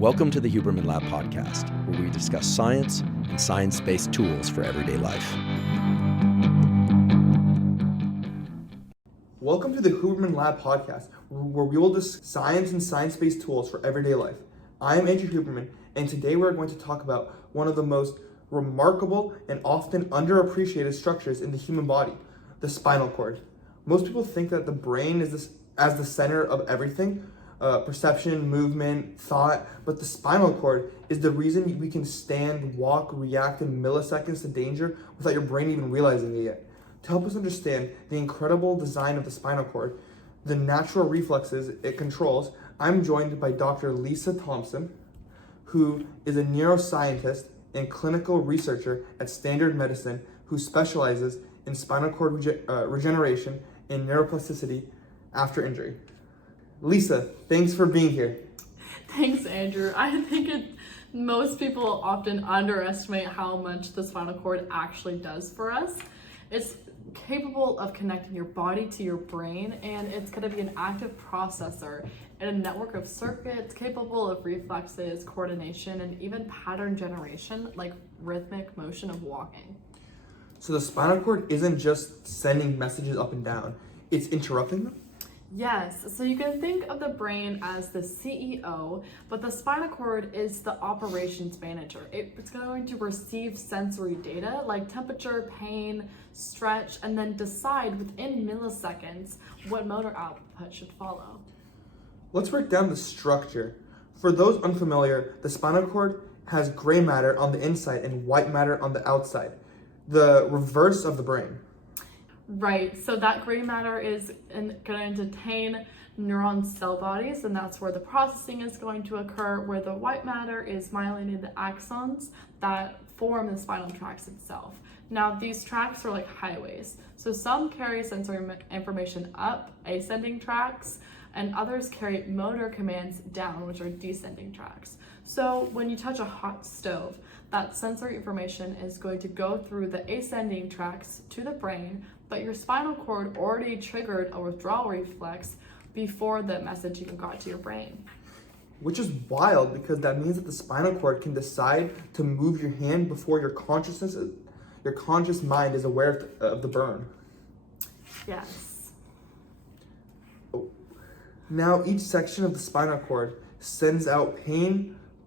Welcome to the Huberman Lab podcast, where we discuss science and science-based tools for everyday life. Welcome to the Huberman Lab podcast, where we will discuss science and science-based tools for everyday life. I am Andrew Huberman, and today we're going to talk about one of the most remarkable and often underappreciated structures in the human body, the spinal cord. Most people think that the brain is as the center of everything, perception, movement, thought, but the spinal cord is the reason we can stand, walk, react in milliseconds to danger without your brain even realizing it yet. To help us understand the incredible design of the spinal cord, the natural reflexes it controls, I'm joined by Dr. Lisa Thompson, who is a neuroscientist and clinical researcher at Standard Medicine who specializes in spinal cord regeneration and neuroplasticity after injury. Lisa, thanks for being here. Thanks, Andrew. I think most people often underestimate how much the spinal cord actually does for us. It's capable of connecting your body to your brain, and it's going to be an active processor in a network of circuits capable of reflexes, coordination, and even pattern generation, like rhythmic motion of walking. So the spinal cord isn't just sending messages up and down, it's interrupting them? Yes, so you can think of the brain as the CEO, but the spinal cord is the operations manager. It's going to receive sensory data like temperature, pain, stretch, and then decide within milliseconds what motor output should follow. Let's break down the structure. For those unfamiliar, the spinal cord has gray matter on the inside and white matter on the outside, the reverse of the brain. Right, so that gray matter is going to contain neuron cell bodies, and that's where the processing is going to occur, where the white matter is myelinated axons that form the spinal tracts itself. Now, these tracts are like highways. So some carry sensory information up, ascending tracts, and others carry motor commands down, which are descending tracts. So when you touch a hot stove, that sensory information is going to go through the ascending tracts to the brain, but your spinal cord already triggered a withdrawal reflex before the message even got to your brain. Which is wild because that means that the spinal cord can decide to move your hand before your conscious mind is aware of the burn. Yes. Now each section of the spinal cord sends out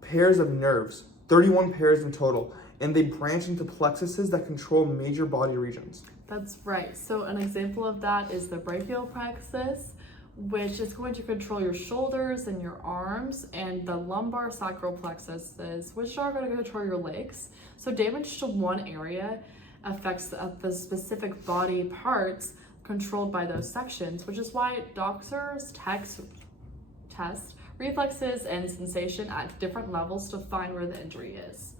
pairs of nerves, 31 pairs in total, and they branch into plexuses that control major body regions. That's right. So an example of that is the brachial plexus, which is going to control your shoulders and your arms, and the lumbar sacral plexuses, which are going to control your legs. So damage to one area affects the specific body parts controlled by those sections, which is why doctors test reflexes and sensation at different levels to find where the injury is.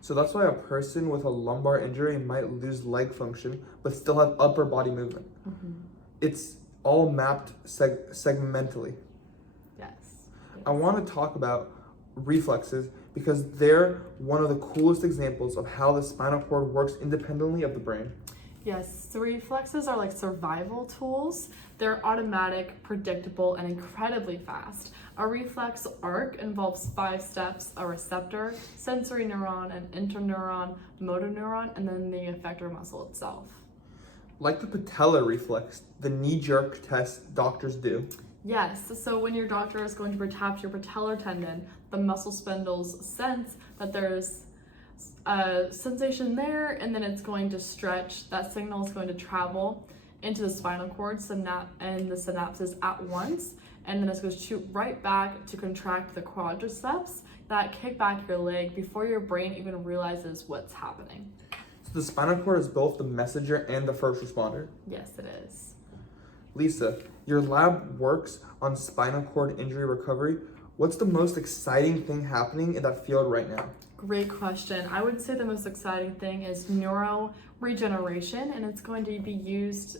So that's why a person with a lumbar injury might lose leg function, but still have upper body movement. Mm-hmm. It's all mapped segmentally. Yes. I want to talk about reflexes because they're one of the coolest examples of how the spinal cord works independently of the brain. Yes, so reflexes are like survival tools. They're automatic, predictable, and incredibly fast. A reflex arc involves 5 steps: a receptor, sensory neuron, an interneuron, motor neuron, and then the effector muscle itself. Like the patellar reflex, the knee-jerk test doctors do. Yes, so when your doctor is going to tap your patellar tendon, the muscle spindles sense that there's a sensation there, and then it's going to stretch. That signal is going to travel into the spinal cord and the synapses at once, and then it's going to shoot right back to contract the quadriceps that kick back your leg before your brain even realizes what's happening. So the spinal cord is both the messenger and the first responder? Yes, it is. Lisa, your lab works on spinal cord injury recovery. What's the most exciting thing happening in that field right now? Great question. I would say the most exciting thing is neuroregeneration, and it's going to be used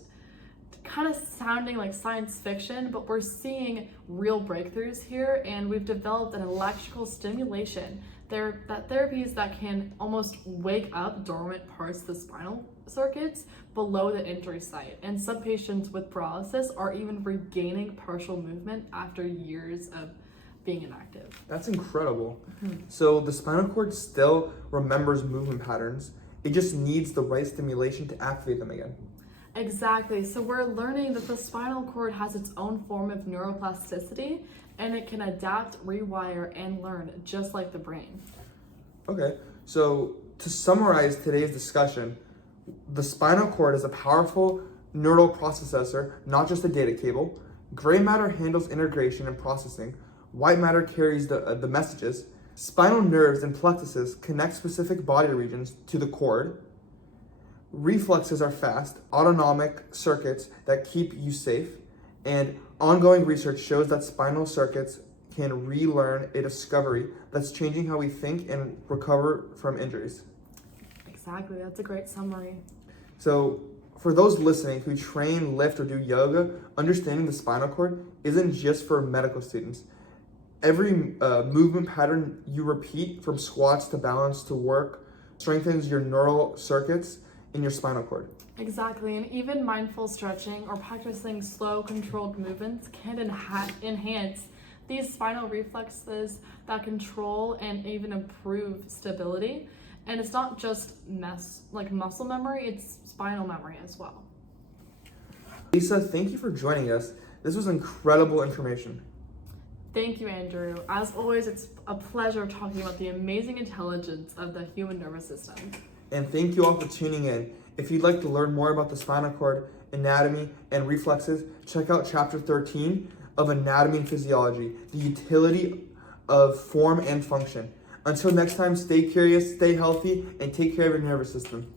kind of sounding like science fiction, but we're seeing real breakthroughs here, and we've developed an electrical stimulation. Therapies that can almost wake up dormant parts of the spinal circuits below the injury site, and some patients with paralysis are even regaining partial movement after years of being inactive. That's incredible. So the spinal cord still remembers movement patterns. It just needs the right stimulation to activate them again. Exactly. So we're learning that the spinal cord has its own form of neuroplasticity, and it can adapt, rewire, and learn just like the brain. Okay, so to summarize today's discussion, the spinal cord is a powerful neural processor, not just a data cable. Gray matter handles integration and processing. White matter carries the messages. Spinal nerves and plexuses connect specific body regions to the cord. Reflexes are fast, autonomic circuits that keep you safe. And ongoing research shows that spinal circuits can relearn a discovery that's changing how we think and recover from injuries. Exactly. That's a great summary. So, for those listening who train, lift, or do yoga, understanding the spinal cord isn't just for medical students. Every movement pattern you repeat, from squats to balance to work, strengthens your neural circuits in your spinal cord. Exactly, and even mindful stretching or practicing slow, controlled movements can enhance these spinal reflexes that control and even improve stability. And it's not just muscle memory, it's spinal memory as well. Lisa, thank you for joining us. This was incredible information. Thank you, Andrew. As always, it's a pleasure talking about the amazing intelligence of the human nervous system. And thank you all for tuning in. If you'd like to learn more about the spinal cord, anatomy, and reflexes, check out chapter 13 of Anatomy and Physiology, the utility of form and function. Until next time, stay curious, stay healthy, and take care of your nervous system.